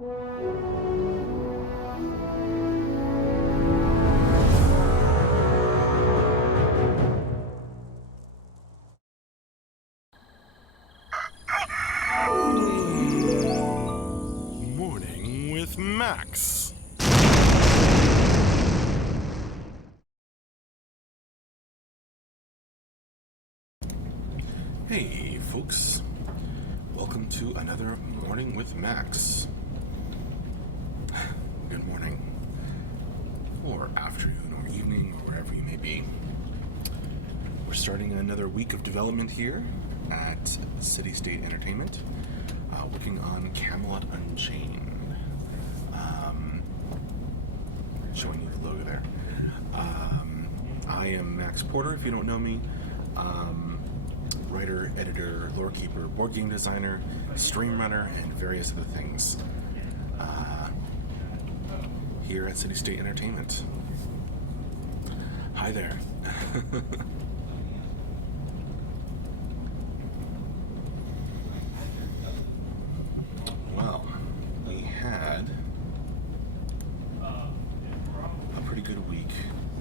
Morning with Max. Hey folks, welcome to another Morning with Max. Good morning, or afternoon, or evening, or wherever you may be. We're starting another week of development here at City State Entertainment, working on Camelot Unchained. Showing you the logo there. I am Max Porter, if you don't know me. Writer, editor, lore keeper, board game designer, stream runner, and various other things here at City State Entertainment. Hi there. Well, we had a pretty good week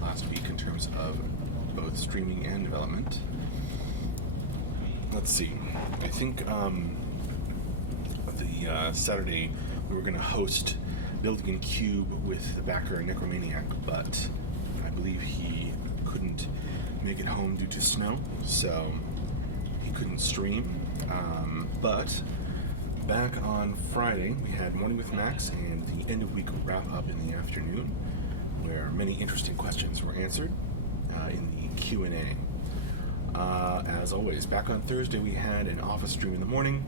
last week in terms of both streaming and development. Let's see. I think the Saturday we were going to host Building in Cube with the backer Necromaniac, but I believe he couldn't make it home due to snow, so he couldn't stream. But back on Friday, we had Morning with Max and the end of week wrap up in the afternoon, where many interesting questions were answered in the Q&A. As always, back on Thursday we had an office stream in the morning,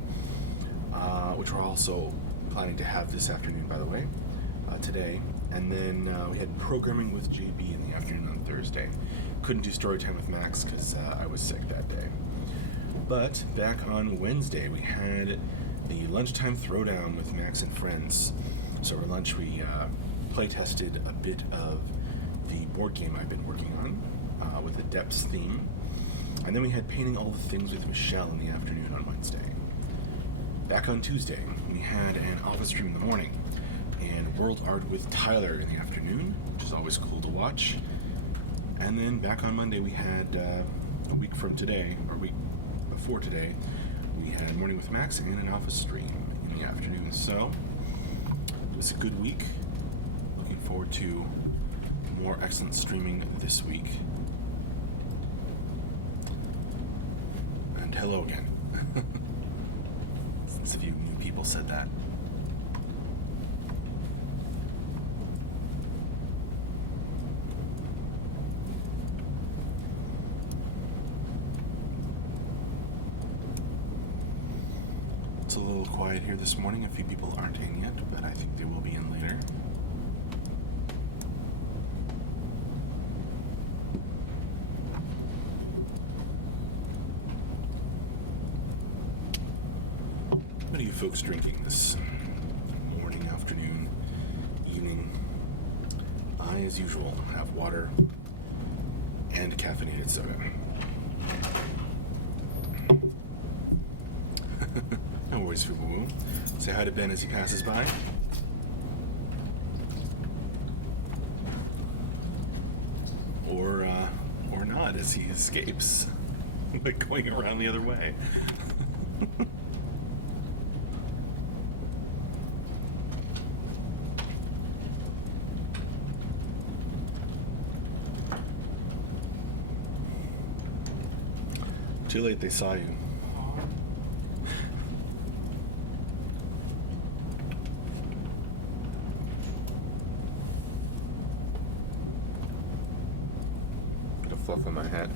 which we're also planning to have this afternoon, by the way, today. And then we had programming with JB in the afternoon on Thursday. Couldn't do story time with Max because I was sick that day. But back on Wednesday we had the lunchtime throwdown with Max and friends. So over lunch we play tested a bit of the board game I've been working on with the Depths theme. And then we had painting all the things with Michelle in the afternoon on Wednesday. Back on Tuesday, we had an office stream in the morning and world art with Tyler in the afternoon, which is always cool to watch. And then back on Monday, we had a week from today, or a week before today, we had Morning with Max and an office stream in the afternoon. So it was a good week. Looking forward to more excellent streaming this week. And hello again. Since a few new people said that. It's a little quiet here this morning. A few people aren't in yet, but I think they will be in later. What are you folks drinking this morning, afternoon, evening? I, as usual, have water and caffeinated soda. No worries, Fubu. Say hi to Ben as he passes by. Or not, as he escapes, like going around the other way. Too late, they saw you. Bit of fluff on my head.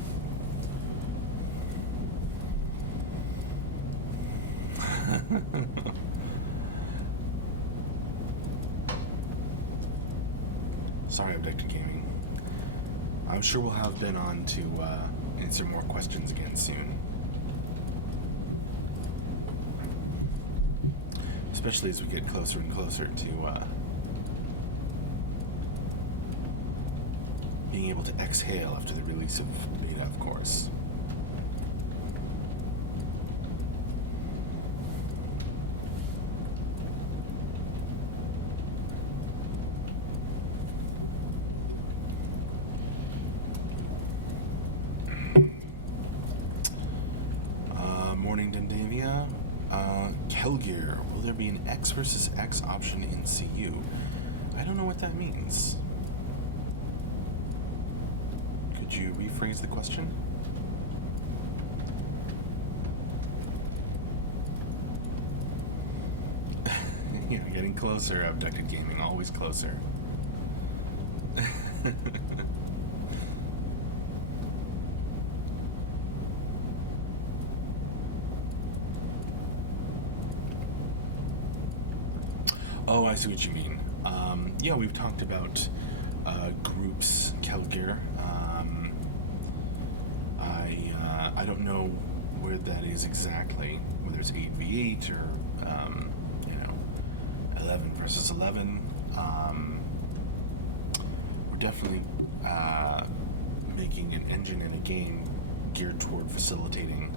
Sorry, Abducted Gaming. I'm sure we'll have Ben on to answer more questions again soon. Especially as we get closer and closer to being able to exhale after the release of beta, of course. there be an X versus X option in CU? I don't know what that means. Could you rephrase the question? You're getting closer, Abducted Gaming, always closer. Oh, I see what you mean. Yeah, we've talked about groups, Kelgir. I don't know where that is exactly, whether it's 8v8 or, 11 versus 11. We're definitely making an engine in a game geared toward facilitating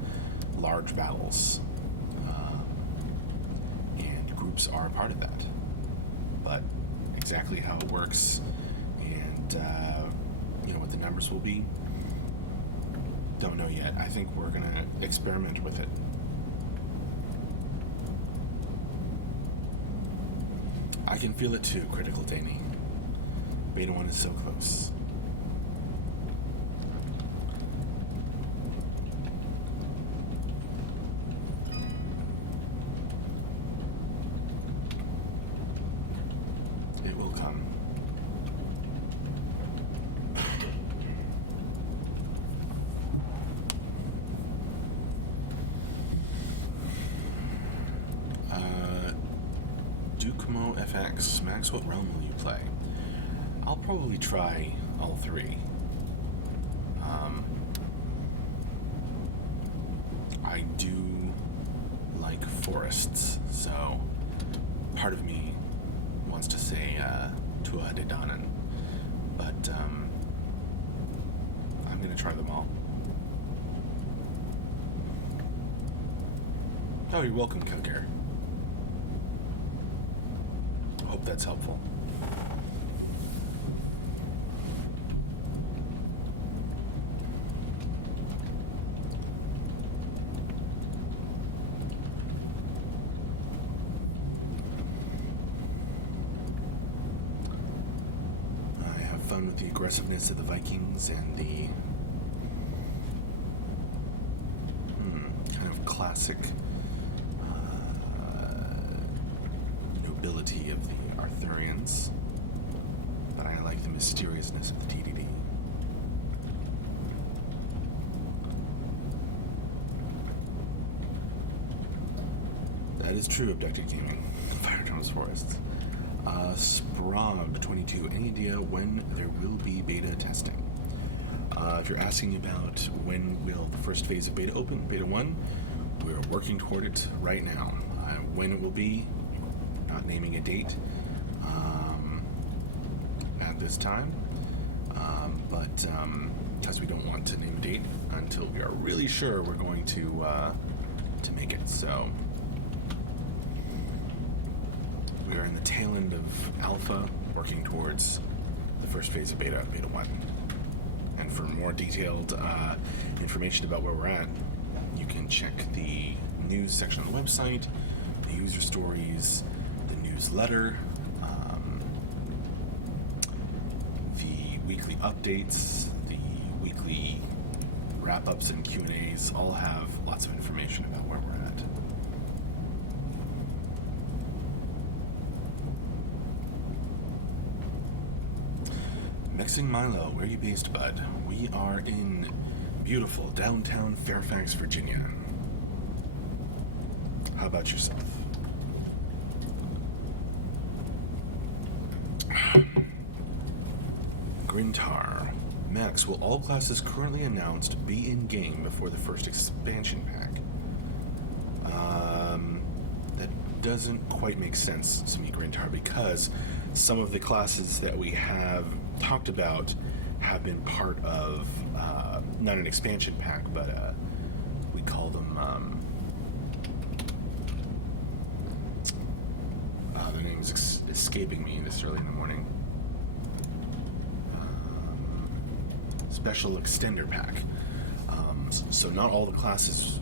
large battles. And groups are a part of that. But exactly how it works and what the numbers will be, don't know yet. I think we're going to experiment with it. I can feel it too, Critical Danny. Beta 1 is so close. It will come. Dukemo FX. Max, what realm will you play? I'll probably try all three. I do like forests, so part of me wants to say Tua de Danan, but I'm going to try them all. Oh, you're welcome, Kelgir. Hope that's helpful. I have fun with the aggressiveness of the Vikings and the kind of classic nobility of the Arthurians, but I like the mysteriousness of the TDD. That is true, Abducted Gaming. Fire Drones Forests. Sprog22, any idea when there will be beta testing? If you're asking about when will the first phase of beta open, beta 1, we're working toward it right now. When it will be, not naming a date at this time, but because we don't want to name a date until we are really sure we're going to make it. So we are in the tail end of alpha, working towards the first phase of beta 1. And for more detailed information about where we're at, you can check the news section on the website, the user stories, the newsletter, the weekly updates, the weekly wrap-ups and Q&As all have lots of information about where we're at. Mixing Milo, where are you based, bud? We are in beautiful downtown Fairfax, Virginia. How about yourself? Grintar. Max, will all classes currently announced be in-game before the first expansion pack? That doesn't quite make sense to me, Grintar, because some of the classes that we have talked about have been part of, not an expansion pack, but we call them, their name is escaping me this early in the morning. Special extender pack. So not all the classes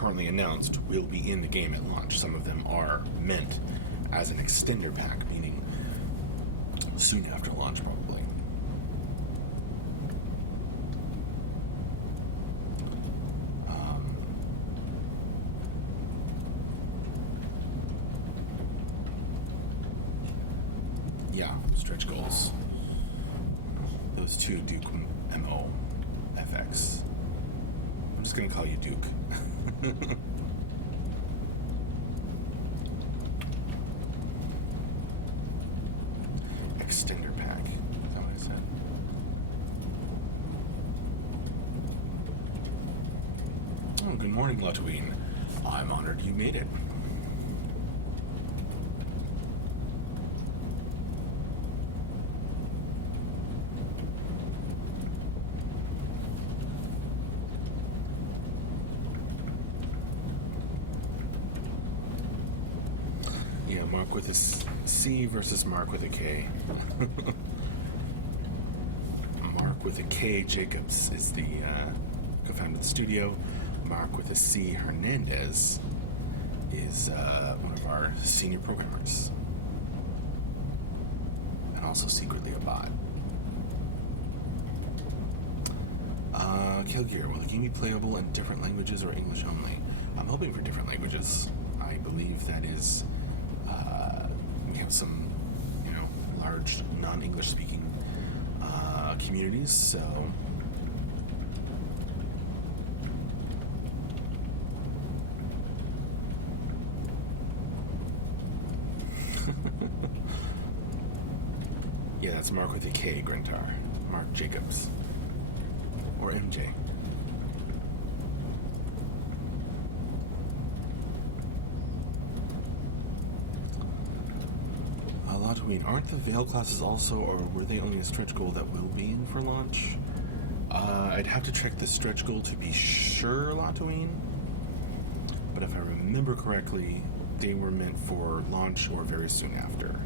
currently announced will be in the game at launch. Some of them are meant as an extender pack, meaning soon after launch, probably. Yeah, stretch goals. Those two, Duke MOFX. I'm just gonna call you Duke. Extender pack. Is that what I said? Oh, good morning, Latween. I'm honored you made it. Yeah, Mark with a C versus Mark with a K. Mark with a K, Jacobs, is the co-founder of the studio. Mark with a C, Hernandez, is one of our senior programmers. And also secretly a bot. Kilgear, will the game be playable in different languages or English only? I'm hoping for different languages. I believe that is... we have some, large non-English speaking communities, so... Yeah, that's Mark with a K, Grentar. Mark Jacobs. Or MJ. Latween, aren't the Veil classes also, or were they only a stretch goal that will be in for launch? I'd have to check the stretch goal to be sure, Latween. But if I remember correctly, they were meant for launch or very soon after.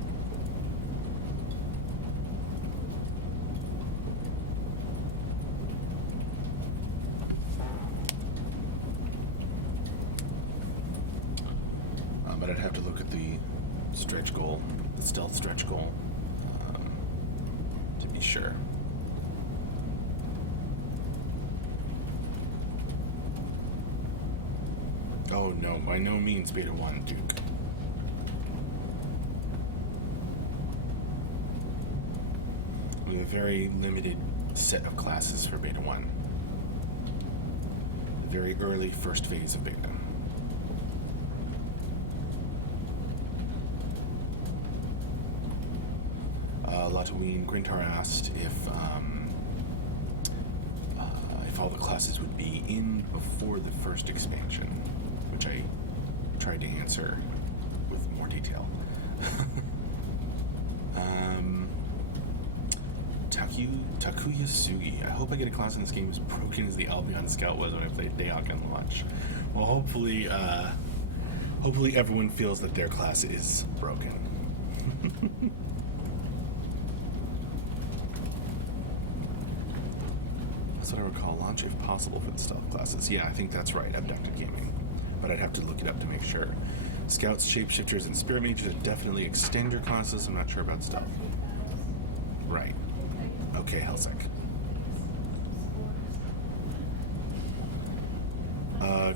But I'd have to look at the stretch goal, the stealth stretch goal, to be sure. Oh no, by no means Beta 1, Duke. We have a very limited set of classes for Beta 1. The very early first phase of Beta. Latween Grintar asked if all the classes would be in before the first expansion, which I tried to answer with more detail. Takuya Sugi. I hope I get a class in this game as broken as the Albion Scout was when I played Dayak on launch. Well, hopefully everyone feels that their class is broken. That's what I recall. Launch if possible for the stealth classes. Yeah, I think that's right. Abducted Gaming. But I'd have to look it up to make sure. Scouts, Shapeshifters, and Spirit Mages are definitely extender classes. I'm not sure about stealth. Right. Okay, Helsek.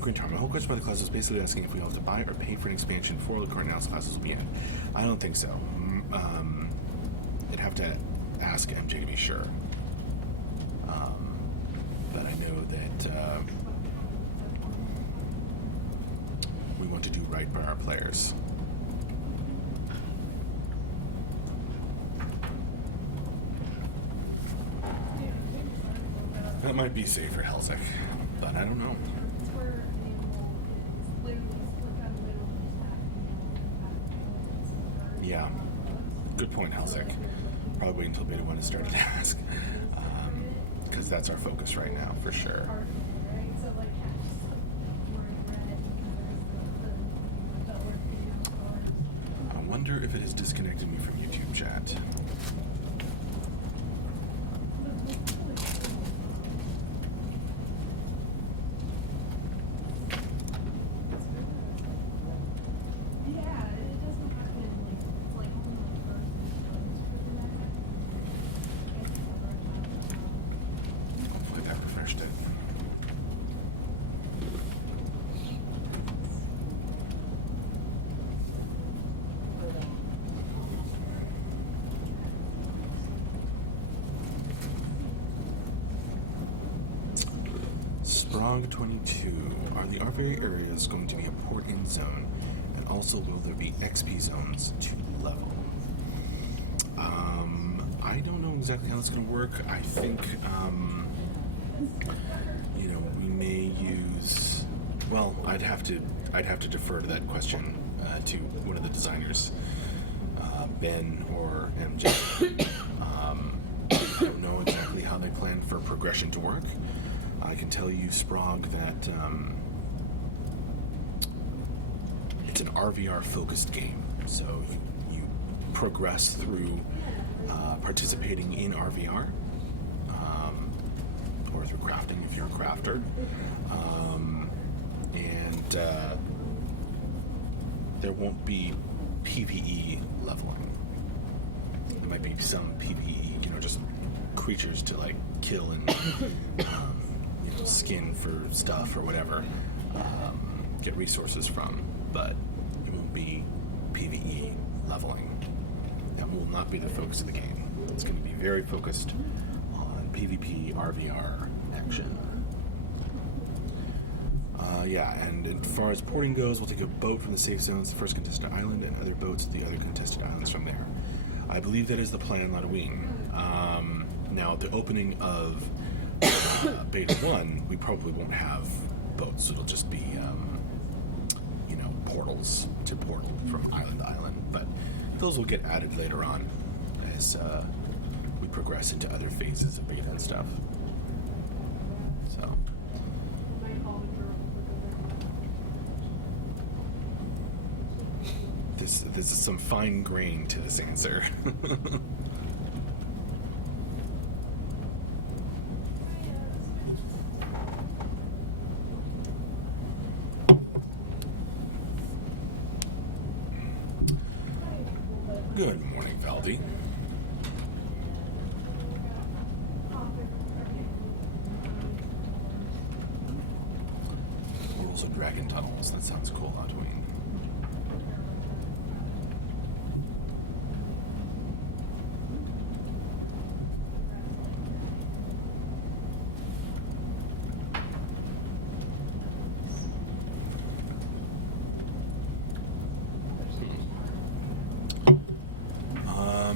Grintar, my whole question about the class is basically asking if we have to buy or pay for an expansion before the current announced classes will be in. I don't think so. I'd have to ask MJ to be sure. But I know that we want to do right by our players. That might be safer, Helsek, but I don't know. Yeah, good point, Helsek. Probably wait until Beta 1 is started to ask. Because that's our focus right now, for sure. I wonder if it has disconnected me from YouTube chat. Sprog 22. Are the RV areas going to be a port-in zone? And also, will there be XP zones to level? I don't know exactly how it's going to work. I think, we may use. Well, I'd have to defer to that question to one of the designers, Ben or MJ. I don't know exactly how they plan for progression to work. I can tell you, Sprog, that it's an RVR-focused game. So you progress through participating in RVR, or through crafting if you're a crafter. And there won't be PvE leveling. There might be some PvE, just creatures to like kill and skin for stuff or whatever, get resources from, but it won't be PvE leveling. That will not be the focus of the game. It's going to be very focused on PvP, RVR action. And as far as porting goes, we'll take a boat from the safe zones, the first contested island, and other boats to the other contested islands from there. I believe that is the plan, Lataween. Now, at the opening of Beta 1, we probably won't have boats. It'll just be, portals to portal from island to island. But those will get added later on as we progress into other phases of Beta and stuff. So. This is some fine grain to this answer. Good morning, Valdi. Rules of Dragon Tunnels. That sounds cool, Hotwing.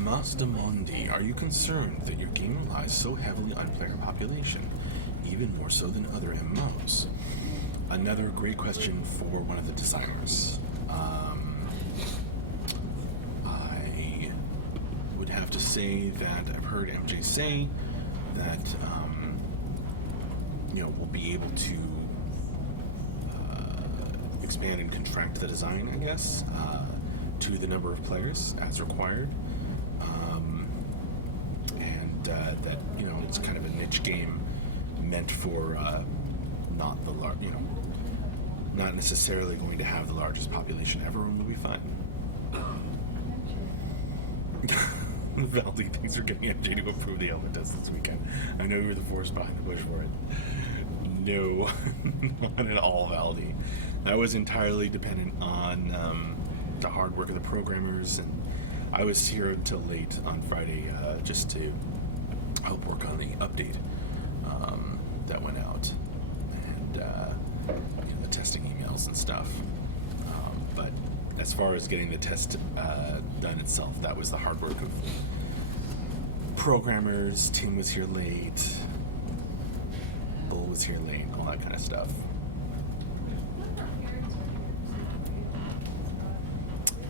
Mastamondi, are you concerned that your game relies so heavily on player population, even more so than other MMOs? Another great question for one of the designers. I would have to say that I've heard MJ say that we'll be able to expand and contract the design, I guess, to the number of players as required. That it's kind of a niche game meant for not necessarily going to have the largest population ever, and will be fun. Valdi, thanks for getting MJ to approve the element test this weekend. I know you were the force behind the bush for it. No, not at all, Valdi. That was entirely dependent on the hard work of the programmers, and I was here until late on Friday just to help work on the update that went out, and the testing emails and stuff. But as far as getting the test done itself, that was the hard work of programmers. Tim was here late. Bull was here late. All that kind of stuff.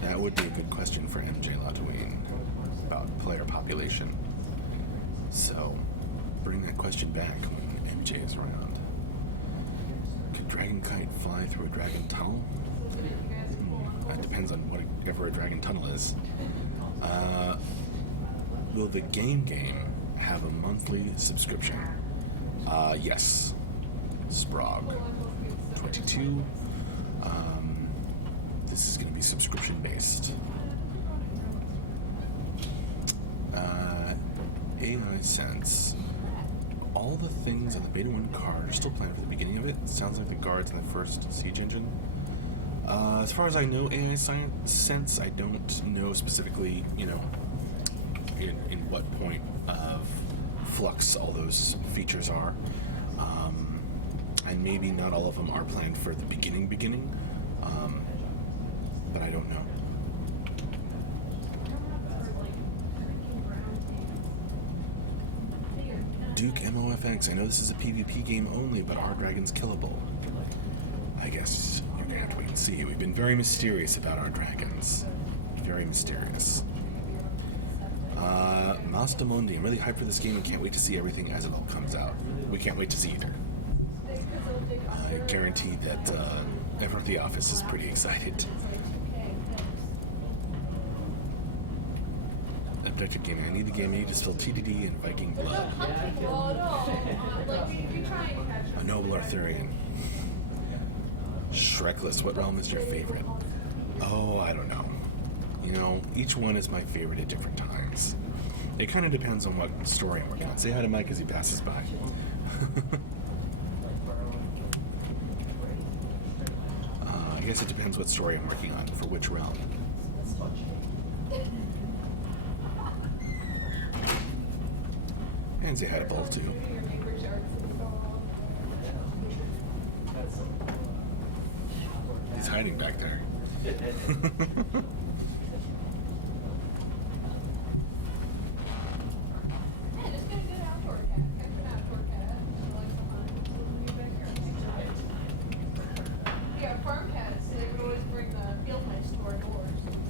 That would be a good question for MJ Lataween about player population. So, bring that question back when MJ is around. Could Dragon Kite fly through a dragon tunnel? That depends on whatever a dragon tunnel is. Will the game have a monthly subscription? Yes. Sprog 22. This is going to be subscription based. AI Sense. All the things on the Beta 1 card are still planned for the beginning of it. Sounds like the guards in the first siege engine. As far as I know, AI Sense, I don't know specifically, in what point of flux all those features are. I and maybe not all of them are planned for the beginning, but I don't know. Duke MOFX, I know this is a PvP game only, but are dragons killable? I guess you're gonna have to wait and see. We've been very mysterious about our dragons. Very mysterious. Mouse Demondi, I'm really hyped for this game and can't wait to see everything as it all comes out. We can't wait to see either. I guarantee that everyone at the office is pretty excited. Objective Gaming, I need the game. I need to spill TDD and Viking blood. A noble Arthurian. Shrekless, what realm is your favorite? Oh, I don't know. You know, each one is my favorite at different times. It kind of depends on what story I'm working on. Say hi to Mike as he passes by. I guess it depends what story I'm working on, for which realm. And say hi to Bull, too. He's hiding back there.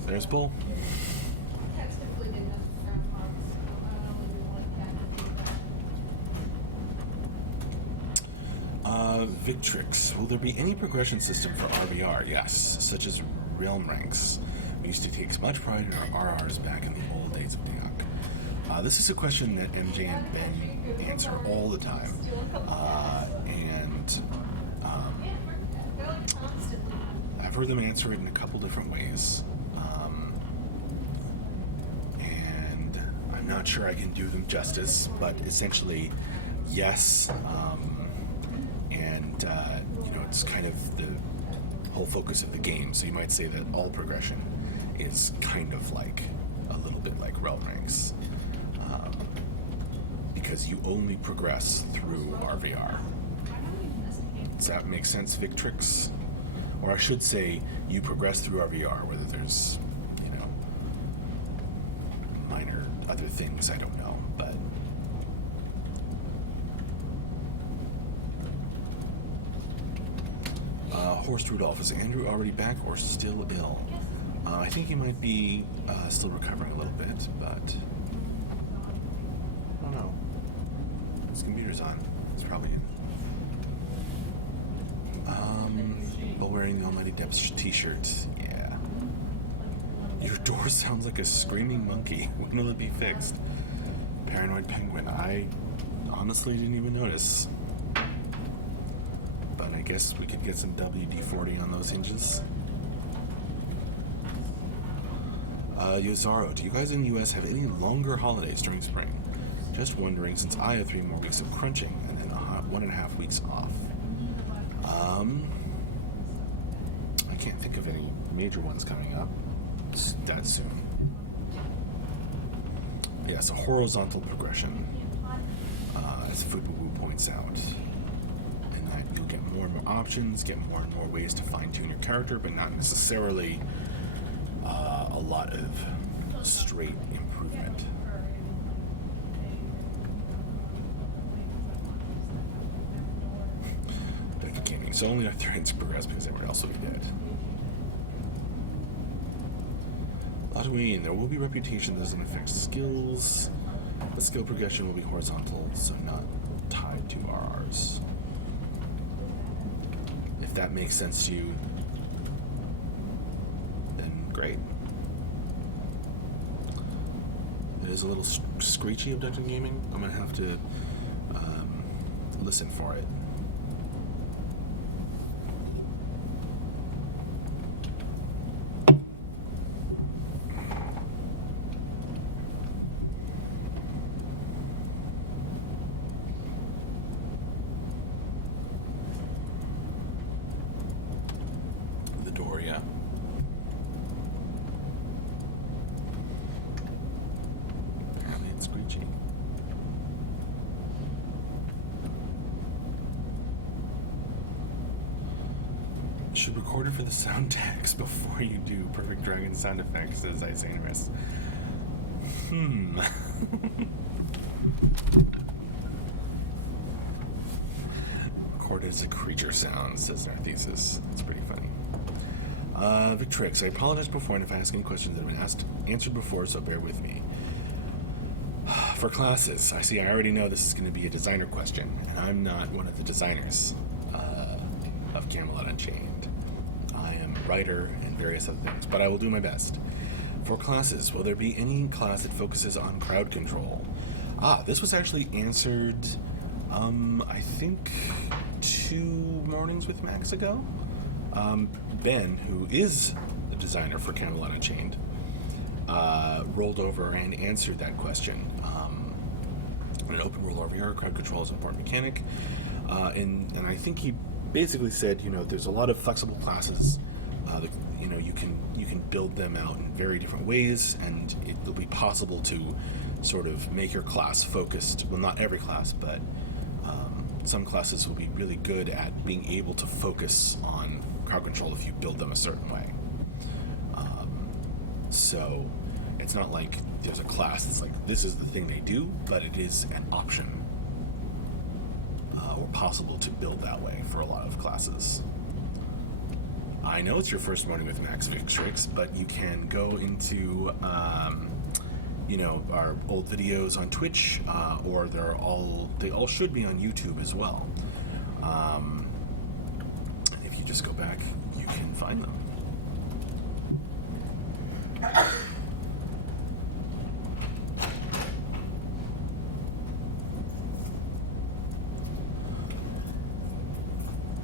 There's Bull. Victrix. Will there be any progression system for RVR? Yes, such as realm ranks. We used to take much pride in our RRs back in the old days of Deok. This is a question that MJ and Ben answer all the time. I've heard them answer it in a couple different ways. And I'm not sure I can do them justice, but essentially, yes. It's kind of the whole focus of the game. So you might say that all progression is kind of like a little bit like realm ranks, because you only progress through RVR. Does that make sense, Victrix? Or I should say, you progress through RVR, whether there's, minor other things, I don't know, but. Horst Rudolph, is Andrew already back or still ill? I think he might be still recovering a little bit, but I don't know. His computer's on. It's probably in. While wearing the Almighty Depths t-shirt. Yeah. Your door sounds like a screaming monkey. When will it be fixed? Paranoid Penguin. I honestly didn't even notice. But I guess we could get some WD-40 on those hinges. Yozaro, do you guys in the US have any longer holidays during spring? Just wondering, since I have 3 more weeks of crunching and then 1.5 weeks off. I can't think of any major ones coming up that soon. Yes, a horizontal progression, as Fubu points out. And that you'll get more and more options, get more and more ways to fine-tune your character, but not necessarily a lot of straight improvement. Gaming. So only Arthurians progress because everyone else will be dead. Halloween, there will be reputation that doesn't affect skills, but skill progression will be horizontal, so not tied to RRs. If that makes sense to you, then great. It is a little screechy of Dungeon Gaming. I'm going to have to listen for it. should record it for the sound text before you do Perfect Dragon sound effects, says Isanris. Record it as a creature sound, says Narthesis. That's pretty funny. Victrix, I apologize beforehand if I ask any questions that have been answered before, so bear with me. For classes, I already know this is going to be a designer question, and I'm not one of the designers of Camelot Unchained. I am a writer and various other things, but I will do my best. For classes, will there be any class that focuses on crowd control? This was actually answered, I think 2 mornings with Max ago. Ben, who is the designer for Camelot Unchained, rolled over and answered that question. In an open world RVR, crowd control is an important mechanic, and I think he basically said, there's a lot of flexible classes. That, you can build them out in very different ways, and it will be possible to sort of make your class focused. Well, not every class, but some classes will be really good at being able to focus on crowd control if you build them a certain way. So it's not like there's a class that's like, this is the thing they do, but it is an option or possible to build that way for a lot of classes. I know it's your first morning with Max Victrix, but you can go into our old videos on Twitch, or they all should be on YouTube as well. If you just go back, you can find them.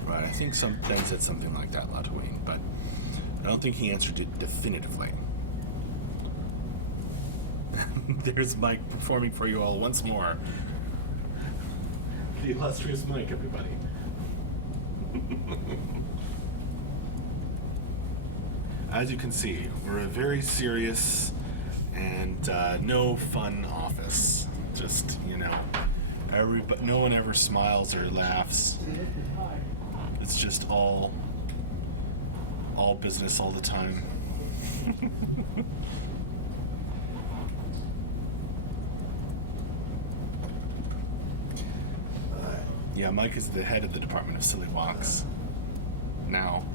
Right, I think Ben said something like that, Latwing, but I don't think he answered it definitively. There's Mike performing for you all once more. The illustrious Mike, everybody. As you can see, we're a very serious and no fun office. Just, no one ever smiles or laughs. It's just all business all the time. Yeah, Mike is the head of the Department of Silly Walks. Now.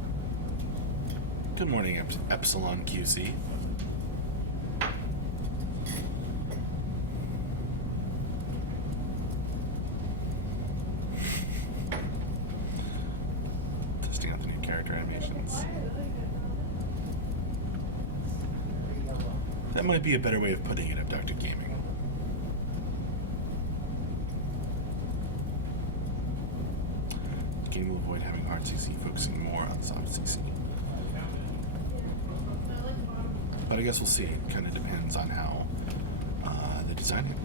Good morning, Epsilon QC. Testing out the new character animations. That might be a better way of putting it, Abducted Gaming. The game will avoid having hard CC, focusing more on soft CC. But I guess we'll see. It kind of depends on how they design it.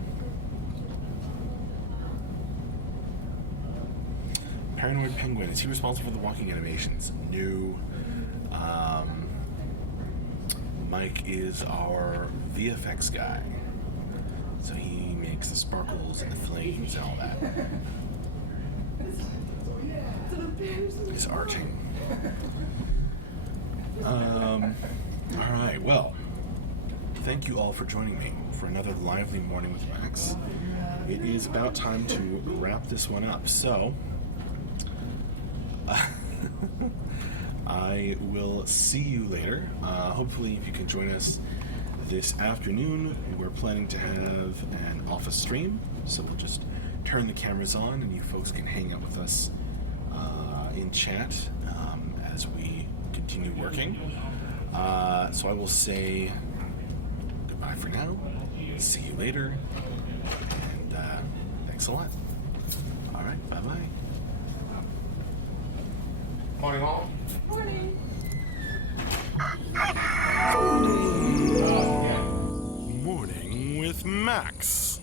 Paranoid Penguin, is he responsible for the walking animations? No. Mike is our VFX guy. So he makes the sparkles and the flames and all that. He's arching. Alright, well, thank you all for joining me for another lively morning with Max. It is about time to wrap this one up, so I will see you later. Hopefully, if you can join us this afternoon, we're planning to have an office stream, so we'll just turn the cameras on and you folks can hang out with us in chat as we continue working. So I will say goodbye for now. See you later. And thanks a lot. All right. Bye-bye. Morning, all. Morning. Morning with Max.